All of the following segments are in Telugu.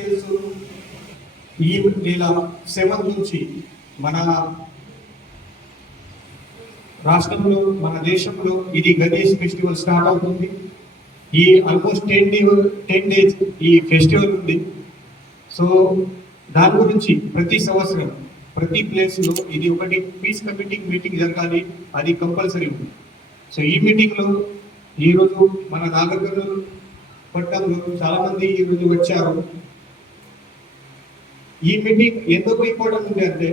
తెలుసు. ఈ నెల సెవెంత్ నుంచి మన రాష్ట్రంలో మన దేశంలో ఇది గణేష్ ఫెస్టివల్ స్టార్ట్ అవుతుంది. ఈ almost ten day ten days ఈ ఫెస్టివల్ ఉంది. సో దాని గురించి ప్రతి సంవత్సరం ప్రతి ప్లేస్లో ఇది ఒకటి పీస్ కమిటీ మీటింగ్ జరగాలి. అది కంపల్సరీ ఉంది. సో ఈ మీటింగ్లో ఈరోజు మన నాగర్కర్నూలు పట్టణంలో చాలా మంది ఈరోజు వచ్చారు. ఈ మీటింగ్ ఎందుకు ఇంపార్టెంట్ ఉంది అంటే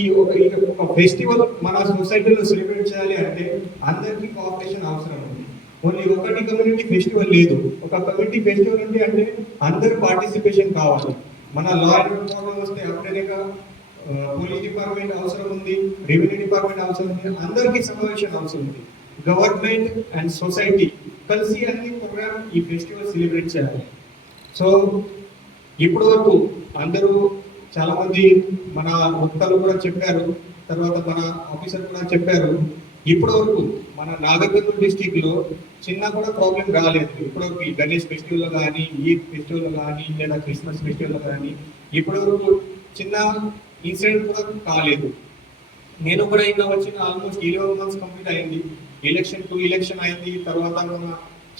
ఈ ఒక ఒక ఫెస్టివల్ మన సొసైటీలో సెలబ్రేట్ చేయాలి అంటే అందరికీ కోఆపరేషన్ అవసరం. ఉంది ఓన్లీ ఒకటి కమ్యూనిటీ ఫెస్టివల్ లేదు. ఒక కమ్యూనిటీ ఫెస్టివల్ అంటే అంటే అందరు పార్టిసిపేషన్ కావాలి. మన లా ప్రాబ్లం వస్తే అప్పుడేగా పోలీస్ డిపార్ట్మెంట్ అవసరం ఉంది రెవెన్యూ డిపార్ట్మెంట్ అవసరం ఉంది అందరికీ సమావేశం అవసరం ఉంది. గవర్నమెంట్ అండ్ సొసైటీ కలిసి అన్ని ప్రోగ్రామ్ ఈ ఫెస్టివల్ సెలబ్రేట్ చేయాలి సో ఇప్పటి వరకు అందరూ చాలా మంది మన వక్తలు కూడా చెప్పారు తర్వాత మన ఆఫీసర్ కూడా చెప్పారు. ఇప్పటి వరకు మన నాగర్కర్నూలు డిస్టిక్లో చిన్న కూడా ప్రాబ్లం రాలేదు. ఇప్పటి వరకు ఈ గణేష్ ఫెస్టివల్లో కానీ ఈద్ ఫెస్టివల్లో కానీ లేదా క్రిస్మస్ ఫెస్టివల్లో కానీ ఇప్పటి వరకు చిన్న ఇన్సిడెంట్ కూడా కాలేదు. నేను కూడా ఇంకా వచ్చిన ఆల్మోస్ట్ ఇరవై మంత్స్ కంప్లీట్ అయింది. ఎలక్షన్ టు ఎలక్షన్ అయింది తర్వాత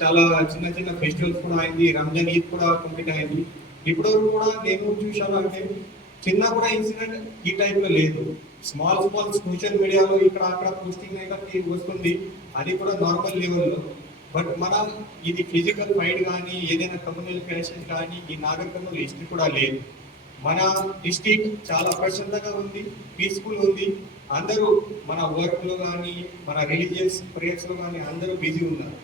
చాలా చిన్న చిన్న ఫెస్టివల్స్ కూడా అయింది రంజాన్ ఈద్ కూడా కంప్లీట్ అయింది. ఇప్పుడు కూడా నేను చూసాను అంటే చిన్న కూడా ఇన్సిడెంట్ ఈ టైప్లో లేదు. స్మాల్ స్మాల్ సోషల్ మీడియాలో ఇక్కడ అక్కడ పోస్టింగ్ అయితే వస్తుంది. అది కూడా నార్మల్ లెవెల్లో బట్ మన ఇది ఫిజికల్ ఫైట్ కానీ ఏదైనా కమ్యూనల్ క్రైసిస్ కానీ ఈ నాగరికంలో హిస్టరీ కూడా లేదు. మన డిస్టిక్ చాలా ప్రశాంతంగా ఉంది పీస్ఫుల్ ఉంది. అందరూ మన వర్క్లో కానీ మన రిలీజియస్ ప్రేయర్స్లో కానీ అందరూ బిజీ ఉన్నారు.